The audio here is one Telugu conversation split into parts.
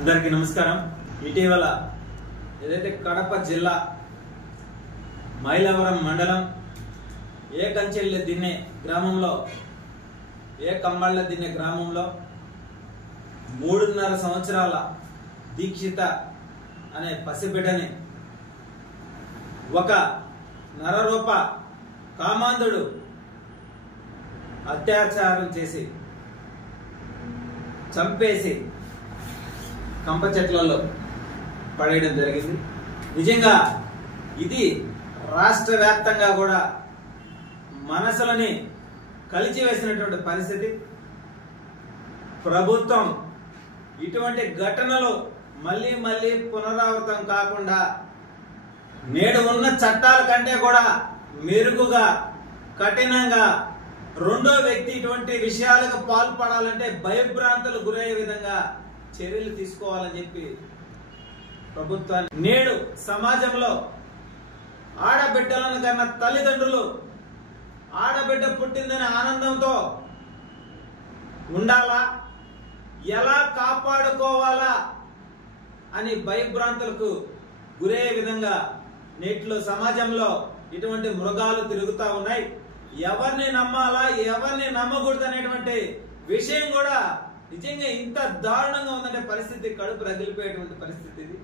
అందరికీ నమస్కారం। ఇటీవల ఏదైతే కడప జిల్లా మైలవరం మండలం ఏకంచెల్ల దిన్నె గ్రామంలో ఏకమ్మళ్ళ దిన్నె గ్రామంలో 3.5 సంవత్సరాల దీక్షిత అనే పసిబిడ్డని ఒక నరరూప కామాంధుడు అత్యాచారం చేసి చంపేసి కంప చెట్లలో పడేయడం జరిగింది। నిజంగా ఇది రాష్ట్ర వ్యాప్తంగా కూడా మనసులని కలిచివేసినటువంటి పరిస్థితి। ప్రభుత్వం ఇటువంటి ఘటనలు మళ్ళీ మళ్ళీ పునరావృతం కాకుండా నేడు ఉన్న చట్టాల కంటే కూడా మెరుగుగా కఠినంగా రెండో వ్యక్తి ఇటువంటి విషయాలకు పాల్పడాలంటే భయభ్రాంతులు గురయ్యే విధంగా చర్యలు తీసుకోవాలని చెప్పి ప్రభుత్వాన్ని నేడు సమాజంలో ఆడబిడ్డలను కన్నా తల్లిదండ్రులు ఆడబిడ్డ పుట్టిందనే ఆనందంతో ఉండాలా, ఎలా కాపాడుకోవాలా అని భయభ్రాంతులకు గురయ్యే విధంగా నేటిలో సమాజంలో ఇటువంటి మృగాలు తిరుగుతా ఉన్నాయి। ఎవరిని నమ్మాలా ఎవరిని నమ్మకూడదు అనేటువంటి విషయం కూడా నిజంగా ఇంత దారుణంగా ఉందంటే పరిస్థితి కడుపు రగిలిపోయేటువంటి పరిస్థితి ఇది।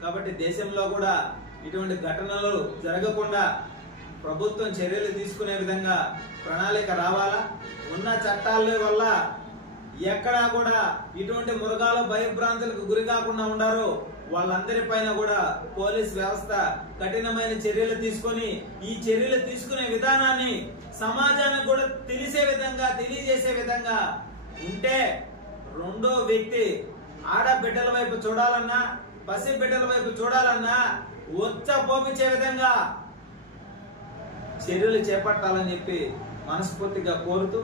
కాబట్టి దేశంలో కూడా ఇటువంటి ఘటనలు జరగకుండా ప్రభుత్వం చర్యలు తీసుకునే విధంగా ప్రణాళిక రావాలా। ఉన్న చట్టాల వల్ల ఎక్కడా కూడా ఇటువంటి మృగాల భయభ్రాంతులకు గురి కాకుండా ఉండారో వాళ్ళందరిపైన కూడా పోలీస్ వ్యవస్థ కఠినమైన చర్యలు తీసుకొని ఈ చర్యలు తీసుకునే విధానాన్ని సమాజానికి కూడా తెలియజేసే విధంగా ఉంటే రెండో వ్యక్తి ఆడబిడ్డల వైపు చూడాలన్నా పసి బిడ్డల వైపు చూడాలన్నా పోపించే విధంగా చర్యలు చేపట్టాలని చెప్పి మనస్ఫూర్తిగా కోరుతూ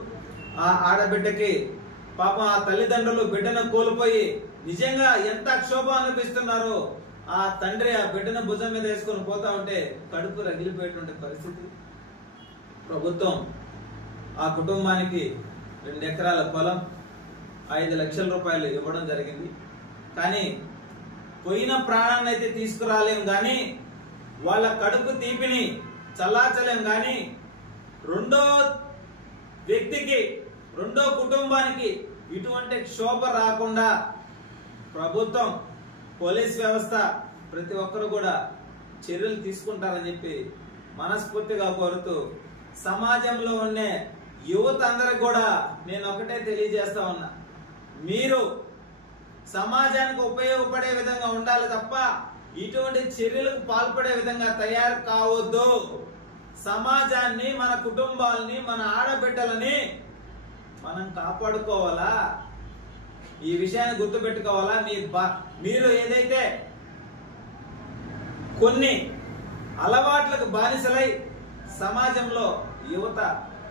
ఆ ఆడబిడ్డకి పాపం ఆ తల్లిదండ్రులు బిడ్డను కోల్పోయి నిజంగా ఎంత క్షోభ అనిపిస్తున్నారో ఆ తండ్రి ఆ బిడ్డను భుజం మీద వేసుకొని పోతా ఉంటే కడుపు రగిలిపోయేటువంటి పరిస్థితి। ప్రభుత్వం ఆ కుటుంబానికి 2 ఎకరాల పొలం 5 లక్షల రూపాయలు ఇవ్వడం జరిగింది। కానీ పోయిన ప్రాణాన్ని అయితే తీసుకురాలేం కానీ వాళ్ళ కడుపు తీపిని చల్లార్చలేం కానీ రెండో వ్యక్తికి రెండో కుటుంబానికి ఇటువంటి క్షోభ రాకుండా ప్రభుత్వం పోలీస్ వ్యవస్థ ప్రతి ఒక్కరు కూడా చర్యలు తీసుకుంటారని చెప్పి మనస్ఫూర్తిగా కోరుతూ సమాజంలో ఉండే యువత అందరికి కూడా నేను ఒకటే తెలియజేస్తా ఉన్నా, మీరు సమాజానికి ఉపయోగపడే విధంగా ఉండాలి తప్ప ఇటువంటి చర్యలకు పాల్పడే విధంగా తయారు కావద్దు। సమాజాన్ని మన కుటుంబాలని మన ఆడబిడ్డలని మనం కాపాడుకోవాలా, ఈ విషయాన్ని గుర్తుపెట్టుకోవాలా। మీరు ఏదైతే కొన్ని అలవాట్లకు బానిసలై సమాజంలో యువత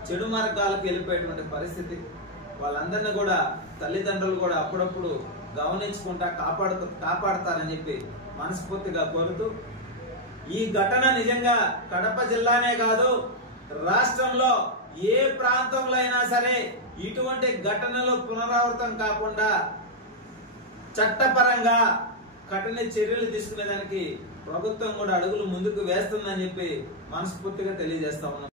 చెడు మార్గాలకు వెళ్ళిపోయేటువంటి పరిస్థితి, వాళ్ళందరినీ కూడా తల్లిదండ్రులు కూడా అప్పుడప్పుడు గమనించుకుంటా కాపాడతారని చెప్పి మనస్ఫూర్తిగా కోరుతూ ఈ ఘటన నిజంగా కడప జిల్లానే కాదు రాష్ట్రంలో ఏ ప్రాంతంలో అయినా సరే ఇటువంటి ఘటనలు పునరావృతం కాకుండా చట్టపరంగా కఠిన చర్యలు తీసుకునేదానికి ప్రభుత్వం కూడా అడుగులు ముందుకు వేస్తుందని చెప్పి మనస్ఫూర్తిగా తెలియజేస్తా ఉన్నాం।